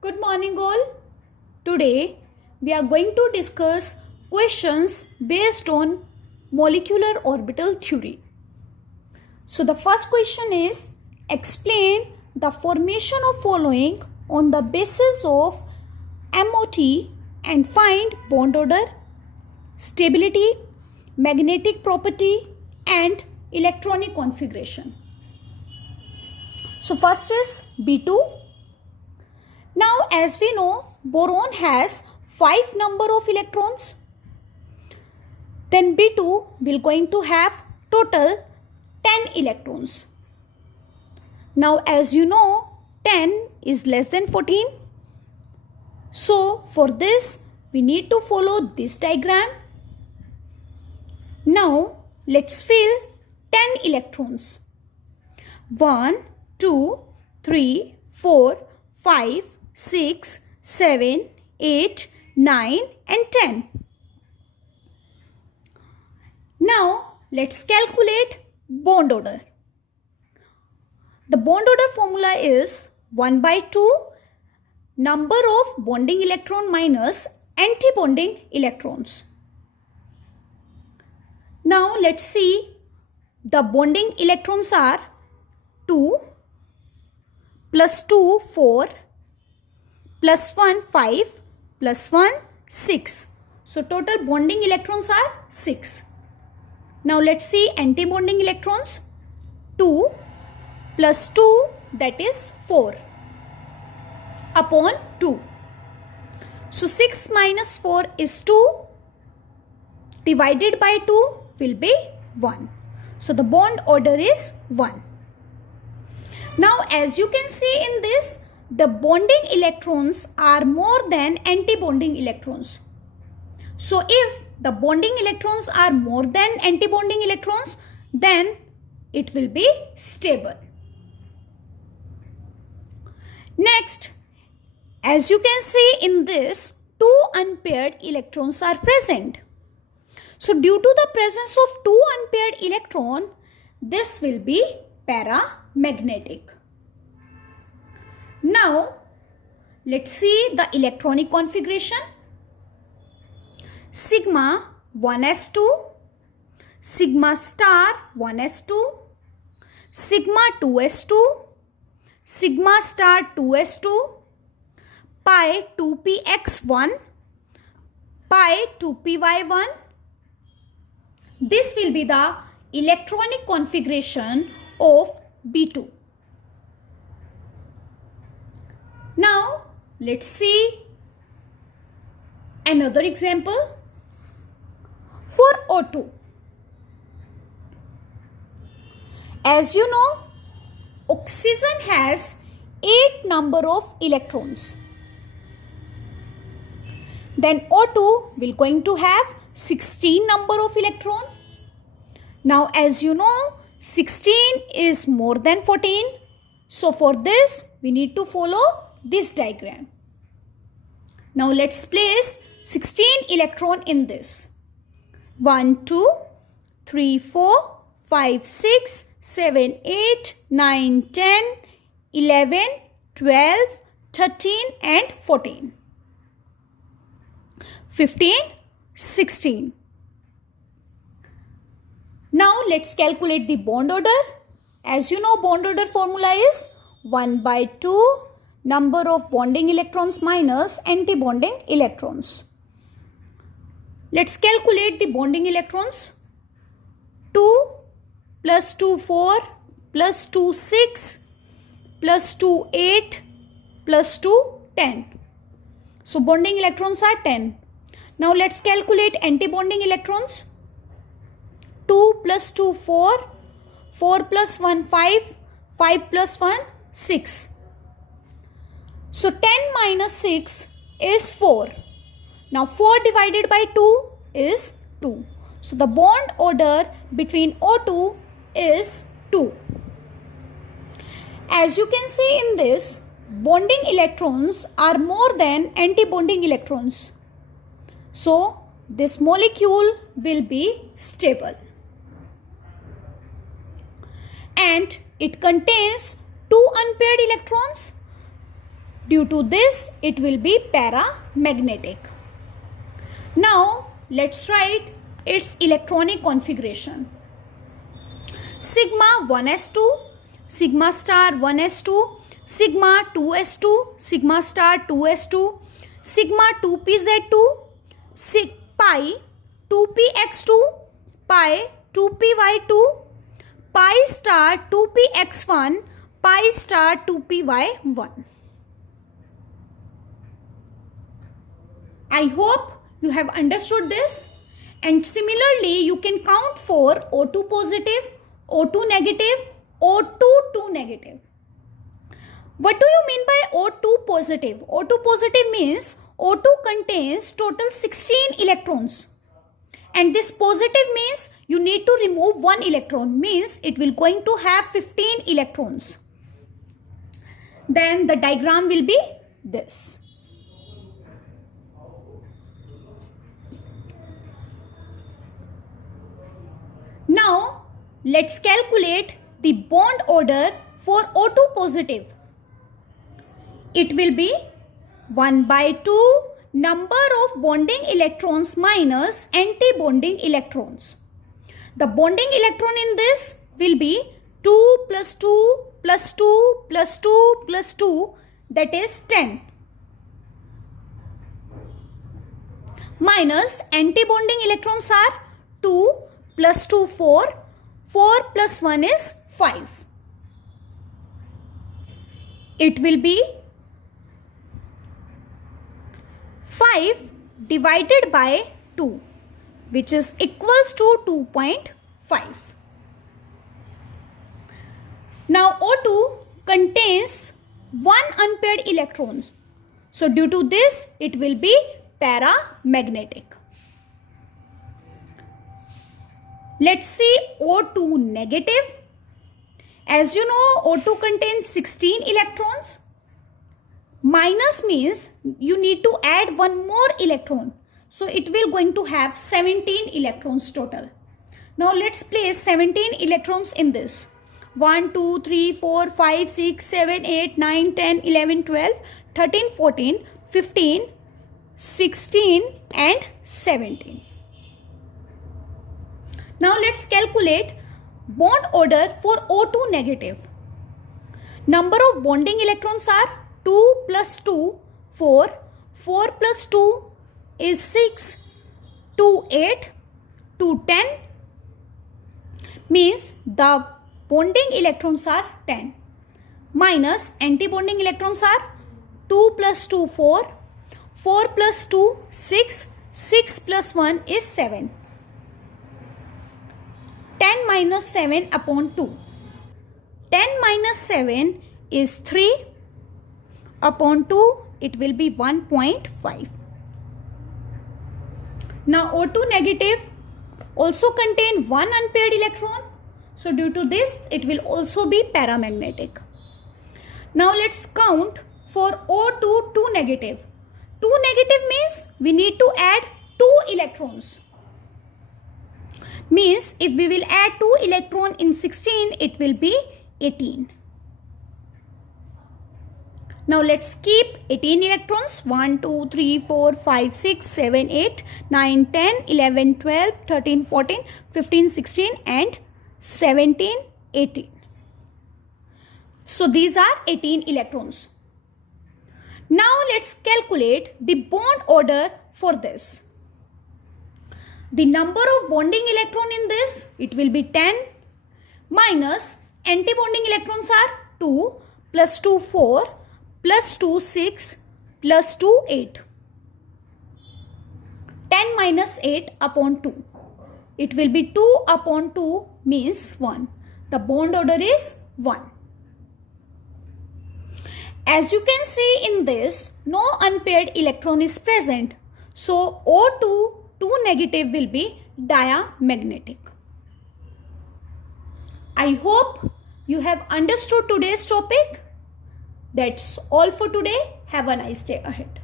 Good morning all. Today we are going to discuss questions based on molecular orbital theory. So the first question is, explain the formation of following on the basis of MOT and find bond order, stability, magnetic property and electronic configuration. So first is B2. Now as we know, boron has 5 number of electrons. Then B2 will going to have total 10 electrons. Now as you know, 10 is less than 14. So for this we need to follow this diagram. Now let's fill 10 electrons. 1, 2, 3, 4, 5, 6, 7, 8, 9 and 10. Now let's calculate bond order. The bond order formula is 1 by 2 number of bonding electron minus anti-bonding electrons. Now let's see, the bonding electrons are 2 plus 2 4 plus 1 5 plus 1 6. So total bonding electrons are 6. Now let's see anti-bonding electrons. 2 plus 2, that is 4 upon 2. So 6 minus 4 is 2, divided by 2 will be 1. So the bond order is 1. Now as you can see in this, the bonding electrons are more than anti-bonding electrons. So if the bonding electrons are more than anti-bonding electrons, then it will be stable. Next, as you can see in this, 2 unpaired electrons are present. So due to the presence of 2 unpaired electron, this will be paramagnetic. Now, let's see the electronic configuration. Sigma 1s2, sigma star 1s2, sigma 2s2, sigma star 2s2, pi 2px1, pi 2py1. This will be the electronic configuration of B2. Now, let's see another example for O2. As you know, oxygen has 8 number of electrons. Then O2 will going to have 16 number of electron. Now as you know, 16 is more than 14. So for this we need to follow this diagram. Now let's place 16 electron in this. 1, 2, 3, 4, 5, 6, 7, 8, 9, 10, 11, 12, 13 and 14. 15, 16. Now let's calculate the bond order. As you know, bond order formula is 1 by 2 number of bonding electrons minus anti-bonding electrons. Let's calculate the bonding electrons. 2 plus 2 4 plus 2 6 plus 2 8 plus 2 10. So bonding electrons are 10. Now let's calculate anti-bonding electrons. 2 plus 2 4, 4 plus 1 5, 5 plus 1 6. So 10 minus 6 is 4. Now 4 divided by 2 is 2. So the bond order between O2 is 2. As you can see in this, bonding electrons are more than anti-bonding electrons. So this molecule will be stable. And it contains 2 unpaired electrons. Due to this, it will be paramagnetic. Now, let's write its electronic configuration. Sigma 1s2, sigma star 1s2, sigma 2s2, sigma star 2s2, sigma 2pz2, pi 2px2, pi 2py2, pi star 2px1, pi star 2py1. I hope you have understood this, and similarly you can count for O2 positive, O2 negative, O2 2 negative. What do you mean by O2 positive? O2 positive means O2 contains total 16 electrons, and this positive means you need to remove one electron, means it will going to have 15 electrons. Then the diagram will be this. Now let's calculate the bond order for O2 positive. It will be 1/2 number of bonding electrons minus anti-bonding electrons. The bonding electron in this will be 2 plus 2 plus 2 plus 2 plus 2, that is 10. Minus anti-bonding electrons are 2 plus 2 4, 4 plus 1 is 5. It will be 5 divided by 2, which is equals to 2.5. Now O2 contains 1 unpaired electrons. So due to this, it will be paramagnetic. Let's see O2 negative. As you know, O2 contains 16 electrons. Minus means you need to add one more electron. So it will going to have 17 electrons total. Now let's place 17 electrons in this. 1, 2, 3, 4, 5, 6, 7, 8, 9, 10, 11, 12, 13, 14, 15, 16 and 17. Now let's calculate bond order for O2 negative. Number of bonding electrons are 2 plus 2, 4. 4 plus 2 is 6. 2, 8. 2, 10. Means the bonding electrons are 10. Minus anti-bonding electrons are 2 plus 2, 4. 4 plus 2, 6. 6 plus 1 is 7. 10 minus 7 upon 2. 10 minus 7 is 3. Upon 2, it will be 1.5. Now O2 negative also contain 1 unpaired electron. So due to this, it will also be paramagnetic. Now let's count for O2 2 negative. 2 negative means we need to add 2 electrons. Means if we will add 2 electron in 16, it will be 18. Now let's keep 18 electrons. 1, 2, 3, 4, 5, 6, 7, 8, 9, 10, 11, 12, 13, 14, 15, 16 and 17, 18. So these are 18 electrons. Now let's calculate the bond order for this. The number of bonding electron in this, it will be 10 minus anti-bonding electrons are 2 plus 2 4 plus 2 6 plus 2 8. 10 minus 8 upon 2. It will be 2 upon 2 means 1. The bond order is 1. As you can see in this, no unpaired electron is present. So O2 2 negative will be diamagnetic. I hope you have understood today's topic. That's all for today. Have a nice day ahead.